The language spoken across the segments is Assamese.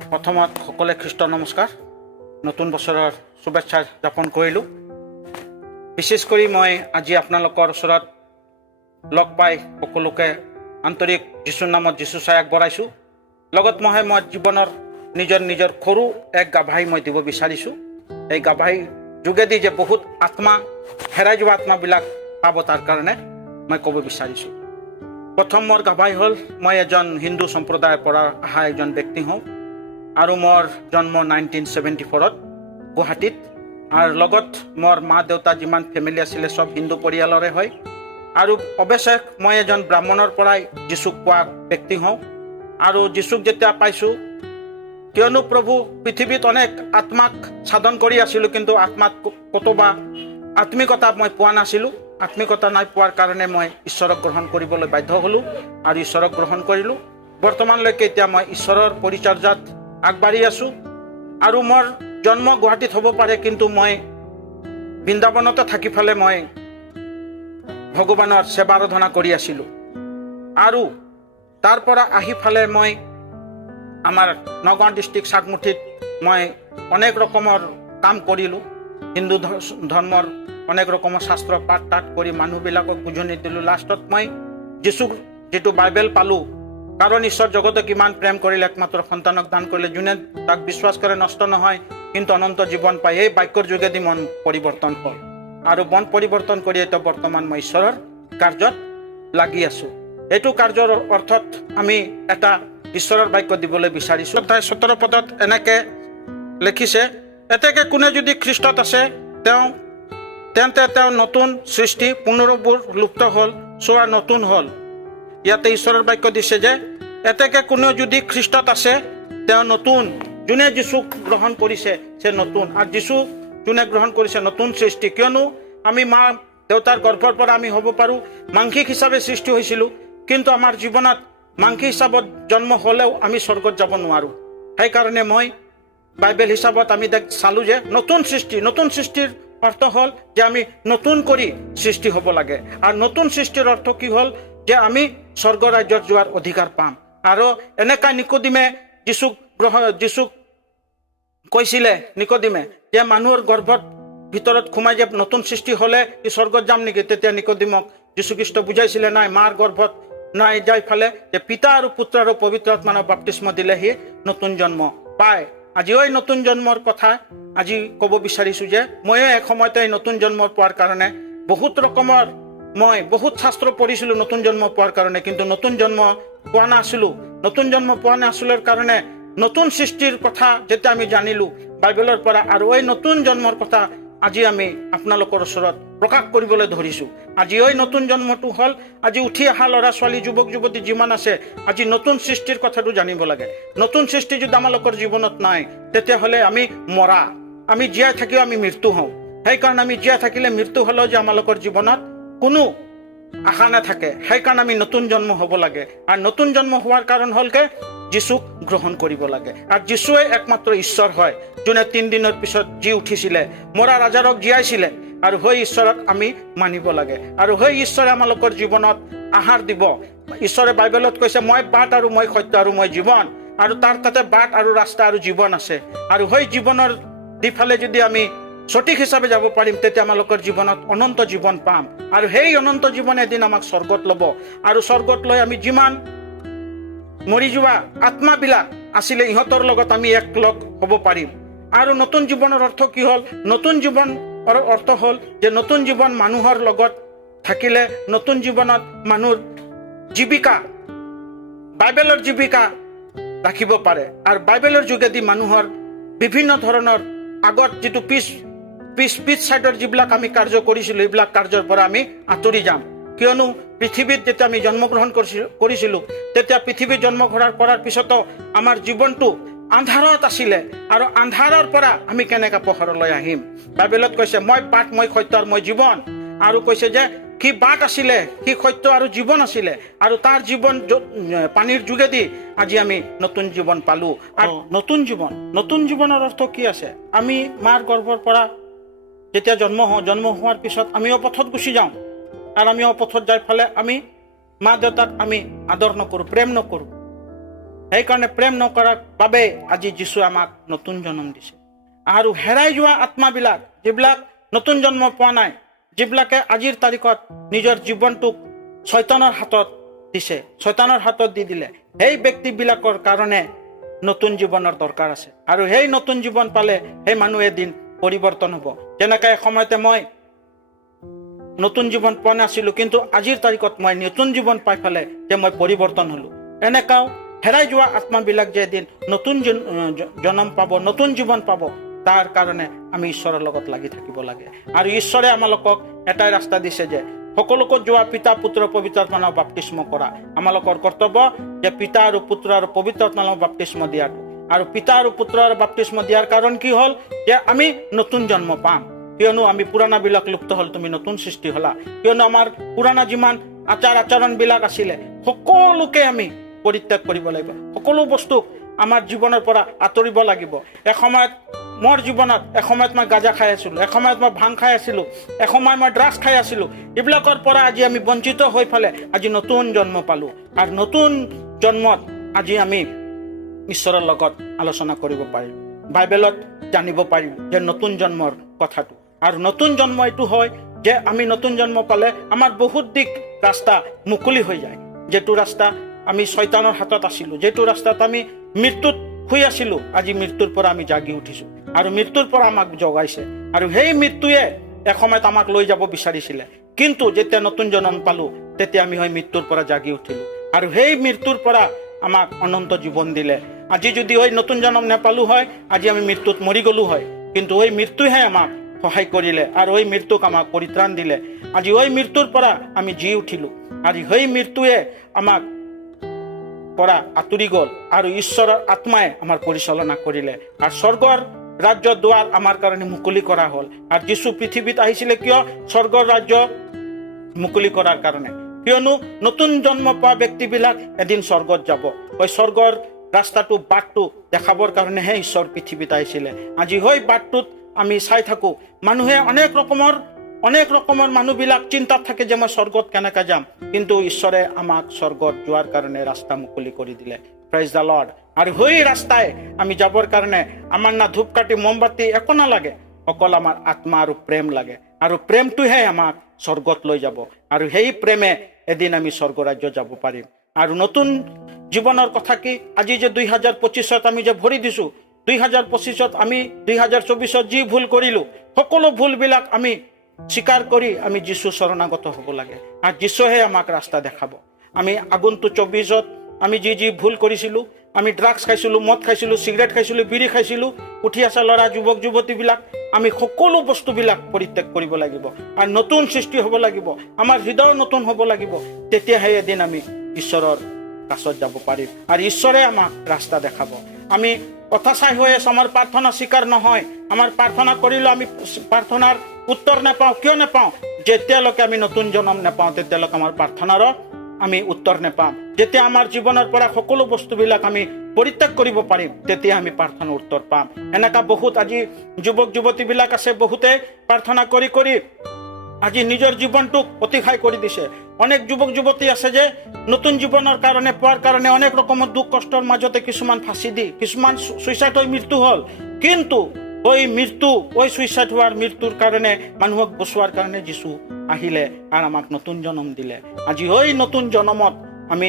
প্ৰথমত সকলে খ্ৰীষ্ট নমস্কাৰ, নতুন বছৰৰ শুভেচ্ছা জ্ঞাপন কৰিলোঁ। বিশেষ কৰি মই আজি আপোনালোকৰ ওচৰত লগ পাই সকলোকে আন্তৰিক যীশুৰ নামত যীশু চাই আগবঢ়াইছোঁ। লগত মই জীৱনৰ নিজৰ সৰু এক গাভাই মই দিব বিচাৰিছোঁ। এই গাভাই যোগেদি যে বহুত আত্মা হেৰাই যোৱা আত্মাবিলাক পাব তাৰ কাৰণে মই ক'ব বিচাৰিছোঁ। প্ৰথম মোৰ গাভাই হ'ল, মই এজন হিন্দু সম্প্ৰদায়ৰ পৰা অহা এজন ব্যক্তি হওঁ আৰু মোৰ জন্ম 1974 গুৱাহাটীত। আৰু লগত মোৰ মা দেউতা যিমান ফেমিলি আছিলে চব হিন্দু পৰিয়ালৰে হয়। আৰু অৱশ্যে মই এজন ব্ৰাহ্মণৰ পৰাই যীশুক পোৱা ব্যক্তি হওঁ। আৰু যীশুক যেতিয়া পাইছোঁ, কিয়নো প্ৰভু পৃথিৱীত অনেক আত্মাক সাধন কৰি আছিলোঁ, কিন্তু আত্মাক কতবা আত্মিকতা মই পোৱা নাছিলোঁ। আত্মিকতা নাই পোৱাৰ কাৰণে মই ঈশ্বৰক গ্ৰহণ কৰিবলৈ বাধ্য হ'লোঁ আৰু ঈশ্বৰক গ্ৰহণ কৰিলোঁ। বৰ্তমানলৈকে এতিয়া মই ঈশ্বৰৰ পৰিচৰ্যাত আগবাঢ়ি আছোঁ। আৰু মোৰ জন্ম গুৱাহাটীত হ'ব পাৰে, কিন্তু মই বৃন্দাবনতে থাকি ফালে মই ভগৱানৰ সেৱা আৰাধনা কৰি আছিলোঁ। আৰু তাৰ পৰা আহি ফালে মই আমাৰ নগাঁও ডিষ্ট্ৰিক্ট চাকমুঠিত মই অনেক ৰকমৰ কাম কৰিলোঁ। হিন্দু ধৰ্মৰ অনেক ৰকমৰ শাস্ত্ৰ পাঠ তাঠ কৰি মানুহবিলাকক বুজনি দিলোঁ। লাষ্টত মই যীশুক যিটো বাইবেল পালোঁ, কাৰণ ঈশ্বৰ জগতক ইমান প্ৰেম কৰিলে একমাত্ৰ সন্তানক দান কৰিলে, যোনে তাক বিশ্বাস কৰে নষ্ট নহয় কিন্তু অনন্ত জীৱন পায়। এই বাক্যৰ যোগেদি মন পৰিৱৰ্তন হ'ল আৰু মন পৰিৱৰ্তন কৰি এতিয়া বৰ্তমান মই ঈশ্বৰৰ কাৰ্যত লাগি আছোঁ। এইটো কাৰ্যৰ অৰ্থত আমি এটা ঈশ্বৰৰ বাক্য দিবলৈ বিচাৰিছোঁ। 17 পদত এনেকৈ লিখিছে, এতেকে কোনে যদি খ্ৰীষ্টত আছে তেন্তে তেওঁ নতুন সৃষ্টি, পুনৰবোৰ লুপ্ত হ'ল, চোৱা নতুন হ'ল। ইয়াতে ঈশ্বৰৰ বাক্য দিছে যে এতেকে কোনে যদি খ্ৰীষ্টত আছে তেওঁ নতুন, যোনে যীশুক গ্ৰহণ কৰিছে সে নতুন। আৰু যীশু যোনে গ্ৰহণ কৰিছে নতুন সৃষ্টি। কিয়নো আমি মা দেউতাৰ গৰ্ভৰ পৰা আমি হ'ব পাৰোঁ মাংসিক হিচাপে সৃষ্টি হৈছিলোঁ, কিন্তু আমাৰ জীৱনত মাংসিক হিচাপত জন্ম হ'লেও আমি স্বৰ্গত যাব নোৱাৰোঁ। সেইকাৰণে মই বাইবেল হিচাপত আমি চালোঁ যে নতুন সৃষ্টিৰ অৰ্থ হ'ল যে আমি নতুন কৰি সৃষ্টি হ'ব লাগে। আৰু নতুন সৃষ্টিৰ অৰ্থ কি হ'ল যে আমি স্বৰ্গ ৰাজ্যত যোৱাৰ অধিকাৰ পাম। আৰু এনেকা নিকোদিমে যীশুক কৈছিলে, নিকোদিমে যে মানুহৰ গৰ্ভৰ ভিতৰত সোমাই যে নতুন সৃষ্টি হ'লে স্বৰ্গত যাম নেকি? তেতিয়া নিকোদিমক যীশুখ্ৰীষ্ট বুজাইছিলে, নাই, মাৰ গৰ্ভত নাই যাই ফালে যে পিতা আৰু পুত্ৰ আৰু পবিত্ৰ আত্মাৰ বাপ্তিস্ম দিলে সি নতুন জন্ম পায়। আজি এই নতুন জন্মৰ কথা আজি ক'ব বিচাৰিছোঁ যে ময়ো এক সময়তে এই নতুন জন্ম পোৱাৰ কাৰণে বহুত ৰকমৰ মই বহুত শাস্ত্ৰ পঢ়িছিলোঁ নতুন জন্ম পোৱাৰ কাৰণে, কিন্তু নতুন জন্ম পোৱা নাছিলোঁ। নতুন জন্ম পোৱা নাছিলৰ কাৰণে নতুন সৃষ্টিৰ কথা যেতিয়া আমি জানিলোঁ বাইবেলৰ পৰা, আৰু এই নতুন জন্মৰ কথা আজি আমি আপোনালোকৰ ওচৰত প্ৰকাশ কৰিবলৈ ধৰিছোঁ। আজি এই নতুন জন্মটো হ'ল, আজি উঠি অহা ল'ৰা ছোৱালী যুৱক যুৱতী যিমান আছে, আজি নতুন সৃষ্টিৰ কথাটো জানিব লাগে। নতুন সৃষ্টি যদি আমালোকৰ জীৱনত নাই তেতিয়াহ'লে আমি মৰা, আমি জীয়াই থাকিও আমি মৃত্যু হওঁ। সেইকাৰণে আমি জীয়াই থাকিলে মৃত্যু হ'লেও যে আমালোকৰ জীৱনত কোনো আশা নাথাকে। সেইকাৰণে আমি নতুন জন্ম হ'ব লাগে। আৰু নতুন জন্ম হোৱাৰ কাৰণ হ'লকে যীশুক গ্ৰহণ কৰিব লাগে। আৰু যীশুৱে একমাত্ৰ ঈশ্বৰ হয়, যোনে 3 দিনৰ পিছত জি উঠিছিলে, মৰা ৰাজাৰক জীয়াইছিলে। আৰু সেই ঈশ্বৰক আমি মানিব লাগে। আৰু সেই ঈশ্বৰে আমালোকৰ জীৱনত আহাৰ দিব। ঈশ্বৰে বাইবেলত কৈছে, মই বাট আৰু মই সত্য আৰু মই জীৱন। আৰু তাৰ তাতে বাট আৰু ৰাস্তা আৰু জীৱন আছে। আৰু সেই জীৱনৰ দিফালে যদি আমি সঠিক হিচাপে যাব পাৰিম তেতিয়া আমালোকৰ জীৱনত অনন্ত জীৱন পাম। আৰু সেই অনন্ত জীৱন এদিন আমাক স্বৰ্গত ল'ব। আৰু স্বৰ্গত লৈ আমি যিমান মৰি যোৱা আত্মাবিলাক আছিলে ইহঁতৰ লগত আমি একলগ হ'ব পাৰিম। আৰু নতুন জীৱনৰ অৰ্থ কি হ'ল? নতুন জীৱনৰ অৰ্থ হ'ল যে নতুন জীৱন মানুহৰ লগত থাকিলে নতুন জীৱনত মানুহৰ জীৱিকা, বাইবেলৰ জীৱিকা ৰাখিব পাৰে। আৰু বাইবেলৰ যোগেদি মানুহৰ বিভিন্ন ধৰণৰ আগত যিটো পিছ চাইডৰ যিবিলাক আমি কাৰ্য কৰিছিলোঁ এইবিলাক কাৰ্যৰ পৰা আমি আঁতৰি যাম। কিয়নো পৃথিৱীত যেতিয়া আমি জন্মগ্ৰহণ কৰিছিলোঁ তেতিয়া পৃথিৱীত জন্ম কৰাৰ পিছতো আমাৰ জীৱনটো আন্ধাৰত আছিলে। আৰু আন্ধাৰৰ পৰা আমি কেনেকৈ পোহৰলৈ আহিম? বাইবেলত কৈছে, মই বাট, মই সত্য আৰু মই জীৱন। আৰু কৈছে যে সি বাট আছিলে, সি সত্য আৰু জীৱন আছিলে, আৰু তাৰ জীৱন পানীৰ যোগেদি আজি আমি নতুন জীৱন পালোঁ। আৰু নতুন জীৱনৰ অৰ্থ কি আছে? আমি মাৰ গৰ্ভৰ পৰা যেতিয়া জন্ম হোৱাৰ পিছত আমি অপথত গুচি যাওঁ। আৰু আমি অপথত যাই ফালে আমি মা দেউতাক আমি আদৰ নকৰোঁ, প্ৰেম নকৰোঁ। সেইকাৰণে প্ৰেম নকৰাৰ বাবে আজি যীশু আমাক নতুন জন্ম দিছে। আৰু হেৰাই যোৱা আত্মাবিলাক, যিবিলাক নতুন জন্ম পোৱা নাই, যিবিলাকে আজিৰ তাৰিখত নিজৰ জীৱনটোক শয়তানৰ হাতত দিছে, শয়তানৰ হাতত দি দিলে, সেই ব্যক্তিবিলাকৰ কাৰণে নতুন জীৱনৰ দৰকাৰ আছে। আৰু সেই নতুন জীৱন পালে সেই মানুহ এদিন পৰিৱৰ্তন হ'ব। যেনেকৈ এসময়তে মই নতুন জীৱন পোৱা নাছিলোঁ, কিন্তু আজিৰ তাৰিখত মই নতুন জীৱন পাই পেলাই যে মই পৰিৱৰ্তন হ'লোঁ। এনেকাও হেৰাই যোৱা আত্মাবিলাক যে এদিন নতুন জন্ম পাব, নতুন জীৱন পাব, তাৰ কাৰণে আমি ঈশ্বৰৰ লগত লাগি থাকিব লাগে। আৰু ঈশ্বৰে আমালোকক এটাই ৰাস্তা দিছে যে সকলোকত যোৱা পিতা পুত্ৰ পবিত্ৰ আত্মাৰ বাপ্তিস্ম কৰা। আমালোকৰ কৰ্তব্য যে পিতা আৰু পুত্ৰ আৰু পবিত্ৰ আত্মাৰ বাপ্তিস্ম দিয়াটো। আৰু পিতা আৰু পুত্ৰৰ বাপ্তিস্ম দিয়াৰ কাৰণ কি হ'ল? যে আমি নতুন জন্ম পাম। কিয়নো আমি পুৰণাবিলাক লুপ্ত হ'ল, তুমি নতুন সৃষ্টি হ'লা। কিয়নো আমাৰ পুৰণা যিমান আচাৰ আচৰণবিলাক আছিলে সকলোকে আমি পৰিত্যাগ কৰিব লাগিব। সকলো বস্তুক আমাৰ জীৱনৰ পৰা আঁতৰিব লাগিব। এসময়ত মোৰ জীৱনত এসময়ত মই গাঁজা খাই আছিলোঁ, এসময়ত মই ভাং খাই আছিলোঁ, এসময়ত মই ড্ৰাগছ খাই আছিলোঁ। এইবিলাকৰ পৰা আজি আমি বঞ্চিত হৈ পেলাই আজি নতুন জন্ম পালোঁ। আৰু নতুন জন্মত আজি আমি ঈশ্বৰৰ লগত আলোচনা কৰিব পাৰিম, বাইবেলত জানিব পাৰিম যে নতুন জন্মৰ কথাটো। আৰু নতুন জন্ম এইটো হয় যে আমি নতুন জন্ম পালে আমাৰ বহুত দিশ ৰাস্তা মুকলি হৈ যায়। যিটো ৰাস্তা আমি শয়তানৰ হাতত আছিলোঁ, যিটো ৰাস্তাত আমি মৃত্যুত শুই আছিলোঁ, আজি মৃত্যুৰ পৰা আমি জাগি উঠিছোঁ আৰু মৃত্যুৰ পৰা আমাক জগাইছে। আৰু সেই মৃত্যুৱে এসময়ত আমাক লৈ যাব বিচাৰিছিলে, কিন্তু যেতিয়া নতুন জন্ম পালোঁ তেতিয়া আমি হয় মৃত্যুৰ পৰা জাগি উঠিলোঁ। আৰু সেই মৃত্যুৰ পৰা আমাক অনন্ত জীৱন দিলে। আজি যদি হয় নতুন জন্ম নাপালোঁ হয়, আজি আমি মৃত্যুত মৰি গ'লো হয়, কিন্তু ওই মৃত্যুহে আমাক সহায় কৰিলে আৰু ওই মৃত্যুক আমাক পৰিত্ৰাণ দিলে। আজি ওই মৃত্যুৰ পৰা আমি জি উঠিলোঁ। আজি সেই মৃত্যুৱে আমাক পৰা আঁতৰি গ'ল আৰু ঈশ্বৰৰ আত্মাই আমাৰ পৰিচালনা কৰিলে। আৰু স্বৰ্গৰ ৰাজ্যৰ দুৱাৰ আমাৰ কাৰণে মুকলি কৰা হ'ল। আৰু যীশু পৃথিৱীত আহিছিলে কিয়? স্বৰ্গৰ ৰাজ্য মুকলি কৰাৰ কাৰণে। কিয়নো নতুন জন্ম পোৱা ব্যক্তিবিলাক এদিন স্বৰ্গত যাব। ওই স্বৰ্গৰ ৰাস্তাটো, বাটটো দেখাবৰ কাৰণেহে ঈশ্বৰ পৃথিৱীত আহিছিলে। আজি সেই বাটটোত আমি চাই থাকোঁ, মানুহে অনেক ৰকমৰ মানুহবিলাক চিন্তাত থাকে যে মই স্বৰ্গত কেনেকৈ যাম, কিন্তু ঈশ্বৰে আমাক স্বৰ্গত যোৱাৰ কাৰণে ৰাস্তা মুকলি কৰি দিলে। Praise the lord. আৰু সেই ৰাস্তাই আমি যাবৰ কাৰণে আমাৰ না ধূপকাঠি মমবাতি একো নালাগে, অকল আমাৰ আত্মা আৰু প্ৰেম লাগে। আৰু প্ৰেমটোহে আমাক স্বৰ্গত লৈ যাব। আৰু সেই প্ৰেমে এদিন আমি স্বৰ্গ ৰাজ্যত যাব পাৰিম। আৰু নতুন জীৱনৰ কথা কি? আজি যে 2025 আমি যে ভৰি দিছোঁ, 2025 আমি 2024 যি ভুল কৰিলোঁ, সকলো ভুলবিলাক আমি স্বীকাৰ কৰি আমি যীশু শৰণাগত হ'ব লাগে। আৰু যীশুহে আমাক ৰাস্তা দেখাব। আমি আগন্তুক 24 আমি যি ভুল কৰিছিলোঁ, আমি ড্ৰাগছ খাইছিলোঁ, মদ খাইছিলোঁ, চিগাৰেট খাইছিলোঁ, বিড়ি খাইছিলোঁ, উঠি আছে ল'ৰা যুৱক যুৱতীবিলাক, আমি সকলো বস্তুবিলাক পৰিত্যাগ কৰিব লাগিব আৰু নতুন সৃষ্টি হ'ব লাগিব। আমাৰ হৃদয় নতুন হ'ব লাগিব। তেতিয়াহে এদিন আমি ঈশ্বৰৰ কাষত যাব পাৰিম আৰু ঈশ্বৰে আমাক ৰাস্তা দেখাব। আমি কথা চাই হৈ আছোঁ, আমাৰ প্ৰাৰ্থনা স্বীকাৰ নহয়। আমাৰ প্ৰাৰ্থনা কৰিলেও আমি প্ৰাৰ্থনাৰ উত্তৰ নাপাওঁ। কিয় নাপাওঁ? যেতিয়ালৈকে আমি নতুন জন্ম নাপাওঁ তেতিয়ালৈকে আমাৰ প্ৰাৰ্থনাৰো আমি উত্তৰ নাপাম। যেতিয়া আমাৰ জীৱনৰ পৰা সকলো বস্তুবিলাক আমি পৰিত্যাগ কৰিব পাৰিম, তেতিয়া আমি প্ৰাৰ্থনাৰ উত্তৰ পাম। এনেকা বহুত আজি যুৱক যুৱতীবিলাক আছে, বহুতে প্ৰাৰ্থনা কৰি কৰি আজি নিজৰ জীৱনটোক অতিশয় কৰি দিছে। অনেক যুৱক যুৱতী আছে যে নতুন জীৱনৰ কাৰণে পোৱাৰ কাৰণে অনেক ৰকমৰ দুখ কষ্টৰ মাজতে কিছুমান ফাঁচি দি, কিছুমান সুইচাইড হৈ মৃত্যু হ'ল। কিন্তু ওই মৃত্যু, ওই সুইচাইড হোৱাৰ মৃত্যুৰ কাৰণে মানুহক বচোৱাৰ কাৰণে যীশু আহিলে আৰু আমাক নতুন জন্ম দিলে। আজি ওই নতুন জন্মত আমি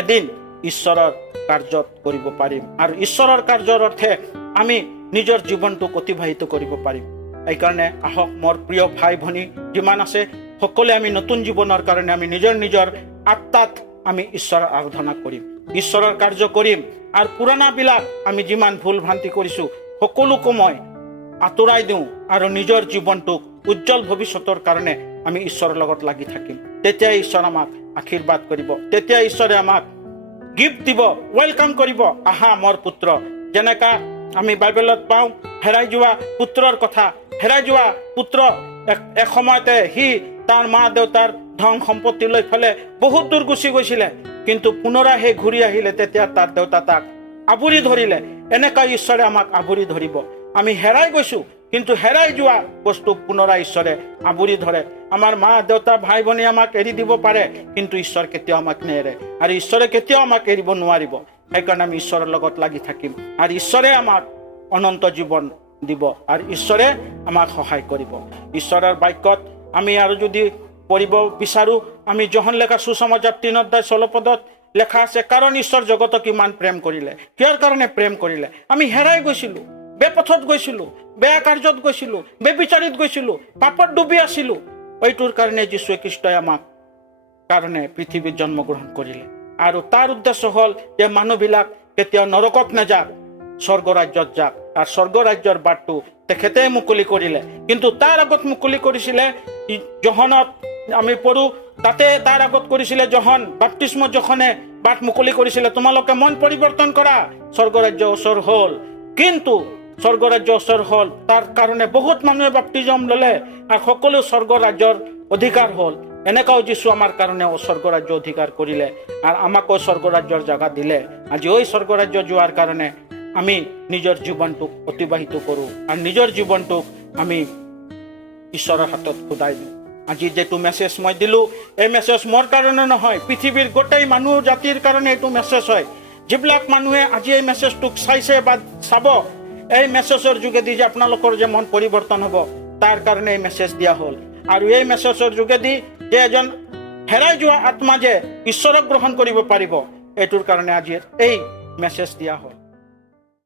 এদিন ঈশ্বৰৰ কাৰ্যত কৰিব পাৰিম আৰু ঈশ্বৰৰ কাৰ্যৰ অৰ্থে আমি নিজৰ জীৱনটোক অতিবাহিত কৰিব পাৰিম। এইকাৰণে আহক মোৰ প্ৰিয় ভাই ভনী যিমান আছে, সকলোৱে আমি নতুন জীৱনৰ কাৰণে আমি নিজৰ নিজৰ আত্মাত আমি ঈশ্বৰৰ আৰাধনা কৰিম, ঈশ্বৰৰ কাৰ্য কৰিম। আৰু পুৰণাবিলাক আমি যিমান ভুল ভ্ৰান্তি কৰিছোঁ সকলোকে মই আঁতৰাই দিওঁ আৰু নিজৰ জীৱনটোক উজ্জ্বল ভৱিষ্যতৰ কাৰণে আমি ঈশ্বৰৰ লগত লাগি থাকিম। তেতিয়া ঈশ্বৰ আমাক আশীৰ্বাদ কৰিব, তেতিয়া ঈশ্বৰে আমাক গিফ্ট দিব, ৱেলকাম কৰিব। আহা মোৰ পুত্ৰ। যেনেকা আমি বাইবেলত পাওঁ হেৰাই যোৱা পুত্ৰৰ কথা। হেৰাই যোৱা পুত্ৰ এসময়তে সি তাৰ মা দেউতাৰ ধন সম্পত্তি লৈ পেলাই বহুত দূৰ গুচি গৈছিলে, কিন্তু পুনৰাই সেই ঘূৰি আহিলে। তেতিয়া তাৰ দেউতা তাক আৱৰি ধৰিলে। এনেকৈ ঈশ্বৰে আমাক আৱৰি ধৰিব। আমি হেৰাই গৈছোঁ, কিন্তু হেৰাই যোৱা বস্তু পুনৰাই ঈশ্বৰে আৱৰি ধৰে। আমাৰ মা দেউতা ভাই ভনী আমাক এৰি দিব পাৰে, কিন্তু ঈশ্বৰ কেতিয়াও আমাক নেৰে আৰু ঈশ্বৰে কেতিয়াও আমাক এৰিব নোৱাৰিব। সেইকাৰণে আমি ঈশ্বৰৰ লগত লাগি থাকিম আৰু ঈশ্বৰে আমাক অনন্ত জীৱন দিব আৰু ঈশ্বৰে আমাক সহায় কৰিব। ঈশ্বৰৰ বাক্যত আমি আৰু যদি পঢ়িব বিচাৰো, আমি যোহন লেখা সুসমাচাৰ 3 অধ্যায় 16 পদত লেখা আছে, কাৰণ ঈশ্বৰ জগতক ইমান প্ৰেম কৰিলে। কিহৰ কাৰণে প্ৰেম কৰিলে? আমি হেৰাই গৈছিলো, বেপথত গৈছিলো, বেয়া কাৰ্যত গৈছিলো, বেবিচাৰিত গৈছিলো, পাপত ডুবি আছিলো। এইটোৰ কাৰণে যীশু খ্ৰীষ্টই আমাক কাৰণে পৃথিৱীত জন্মগ্ৰহণ কৰিলে আৰু তাৰ উদ্দেশ্য হ'ল যে মানুহবিলাক কেতিয়াও নৰকত নাযাক, স্বৰ্গ ৰাজ্যত যাক। আৰু স্বৰ্গ ৰাজ্যৰ বাটটো তেখেতে মুকলি কৰিলে। কিন্তু তাৰ আগত মুকলি কৰিছিলে যোহনত আমি পঢ়ো, তাতে তাৰ আগত কৰিছিলে যোহন বাপ্তিস্ম যোহনে বাট মুকলি কৰিছিলে, তোমালোকে মন পৰিৱৰ্তন কৰা, স্বৰ্গ ৰাজ্য ওচৰ হ'ল। কিন্তু স্বৰ্গ ৰাজ্য ওচৰ হ'ল, তাৰ কাৰণে বহুত মানুহে বাপ্তিজম ল'লে আৰু সকলো স্বৰ্গ ৰাজ্যৰ অধিকাৰ হ'ল। এনেকাও যীশু আমাৰ কাৰণে স্বৰ্গ ৰাজ্য অধিকাৰ কৰিলে আৰু আমাকো স্বৰ্গ ৰাজ্যৰ জাগা দিলে। আজি ওই স্বৰ্গ ৰাজ্য যোৱাৰ কাৰণে আমি নিজৰ জীৱনটোক অতিবাহিত কৰোঁ আৰু নিজৰ জীৱনটোক আমি ঈশ্বৰৰ হাতত খুদাই দিওঁ। আজি যেটো মেছেজ মই দিলোঁ, এই মেছেজ মোৰ কাৰণে নহয়, পৃথিৱীৰ গোটেই মানুহ জাতিৰ কাৰণে এইটো মেছেজ হয়। যিবিলাক মানুহে আজি এই মেছেজটোক চাইছে বা চাব, এই মেছেজৰ যোগেদি যে আপোনালোকৰ যে মন পৰিৱৰ্তন হ'ব, তাৰ কাৰণে এই মেছেজ দিয়া হ'ল। আৰু এই মেছেজৰ যোগেদি যে এজন হেৰাই যোৱা আত্মা যে ঈশ্বৰক গ্ৰহণ কৰিব পাৰিব, এইটোৰ কাৰণে আজি এই মেছেজ দিয়া হ'ল।